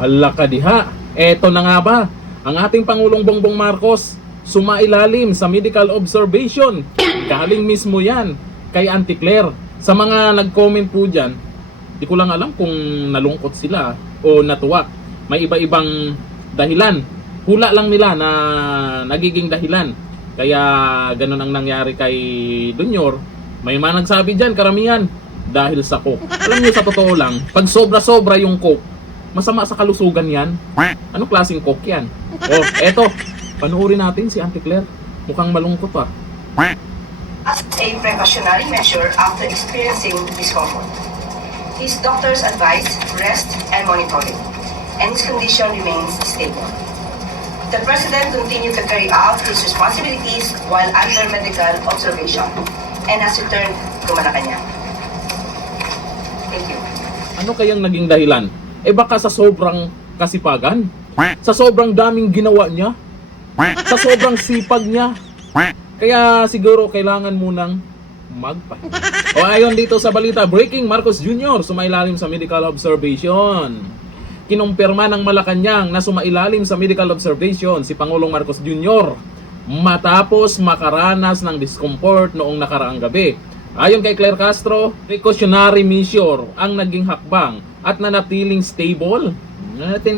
Hala ka diha. Eto na nga ba, ang ating Pangulong Bongbong Marcos sumailalim sa medical observation. Galing mismo yan kay Auntie Claire. Sa mga nag-comment po dyan, di ko lang alam kung nalungkot sila o natuwa. May iba-ibang dahilan. Hula lang nila na nagiging dahilan. Kaya ganun ang nangyari kay Junior. May mga nagsabi dyan, karamihan, dahil sa coke. Alam niyo, sa totoo lang, pag sobra-sobra yung coke, masama sa kalusugan yan. Anong klaseng coke yan? Oh, eto, panuorin natin si Auntie Claire. Mukhang malungkot pa. As a precautionary measure after experiencing discomfort. His doctors advise rest and monitoring, and his condition remains stable. The President continued to carry out his responsibilities while under medical observation and has returned to Malacanang. Thank you. Ano kayang naging dahilan? Eh baka sa sobrang kasipagan? Sa sobrang daming ginawa niya? Sa sobrang sipag niya? Kaya siguro kailangan munang magpahinga. O ayon dito sa balita, breaking, Marcos Jr. sumailalim sa medical observation. Kinumpirma ng Malacanang na sumailalim sa medical observation si Pangulong Marcos Jr. matapos makaranas ng discomfort noong nakaraang gabi. Ayon kay Claire Castro, precautionary measure ang naging hakbang at nanatiling stable.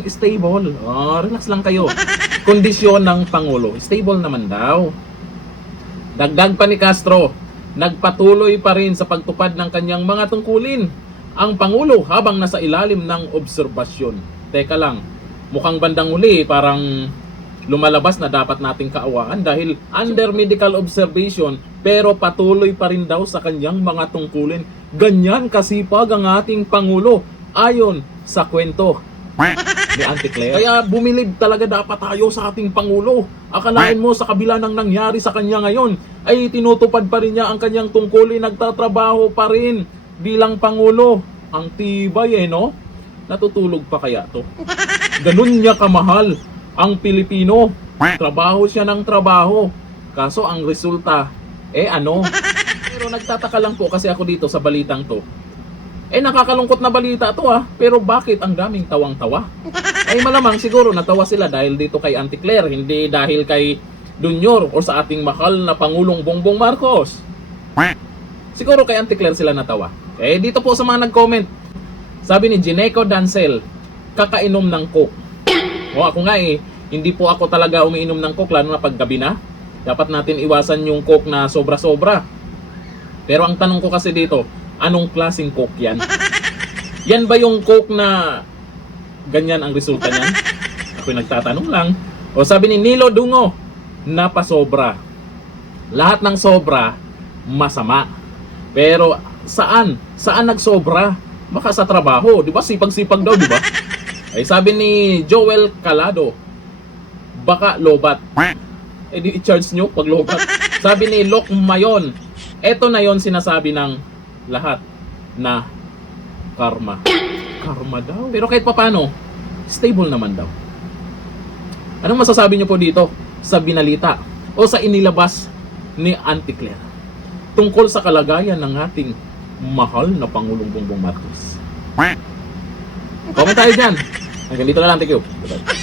Stable. Oh, relax lang kayo. Kondisyon ng Pangulo, stable naman daw. Dagdag pa ni Castro, nagpatuloy pa rin sa pagtupad ng kanyang mga tungkulin ang Pangulo habang nasa ilalim ng obserbasyon. Teka lang, mukhang bandang uli parang lumalabas na dapat nating kaawaan dahil under medical observation pero patuloy pa rin daw sa kanyang mga tungkulin. Ganyan kasipag ang ating Pangulo ayon sa kwento ni Auntie Claire. Kaya bumilib talaga dapat tayo sa ating Pangulo. Akalain mo sa kabila ng nangyari sa kanya ngayon ay tinutupad pa rin niya ang kanyang tungkulin, nagtatrabaho pa rin bilang Pangulo. Ang tibay no? Natutulog pa kaya to? Ganun niya kamahal ang Pilipino. Trabaho siya ng trabaho. Kaso ang resulta, ano? Pero nagtataka lang po kasi ako dito sa balitang to. Nakakalungkot na balita to pero bakit ang daming tawang-tawa? Malamang siguro natawa sila dahil dito kay Auntie Claire, hindi dahil kay Junior o sa ating mahal na Pangulong Bongbong Marcos. Siguro kay Auntie Claire sila natawa. Dito po sa mga nag-comment, sabi ni Gineco Dancel, kakainom ng coke. O ako nga hindi po ako talaga umiinom ng coke lalo na pag gabi na. Dapat natin iwasan yung coke na sobra-sobra. Pero ang tanong ko kasi dito, anong klaseng coke yan? Yan ba yung coke na ganyan ang resulta niyan? Ako'y nagtatanong lang. O sabi ni Nilo Dungo, napasobra. Lahat ng sobra, masama. Pero saan? Saan nagsobra? Baka sa trabaho, di ba? Sipag-sipag daw, di ba? Sabi ni Joel Calado, baka lobat. Di i-charge nyo pag lobat. Sabi ni Lok Mayon, eto na yon sinasabi ng lahat na karma. Karma daw. Pero kahit papano, stable naman daw. Anong masasabi nyo po dito sa binalita o sa inilabas ni Auntie Claire tungkol sa kalagayan ng ating mahal na Pangulong Bongbong Marcos? Comment tayo dyan. Hanggang dito na lang. Thank you. Bye-bye.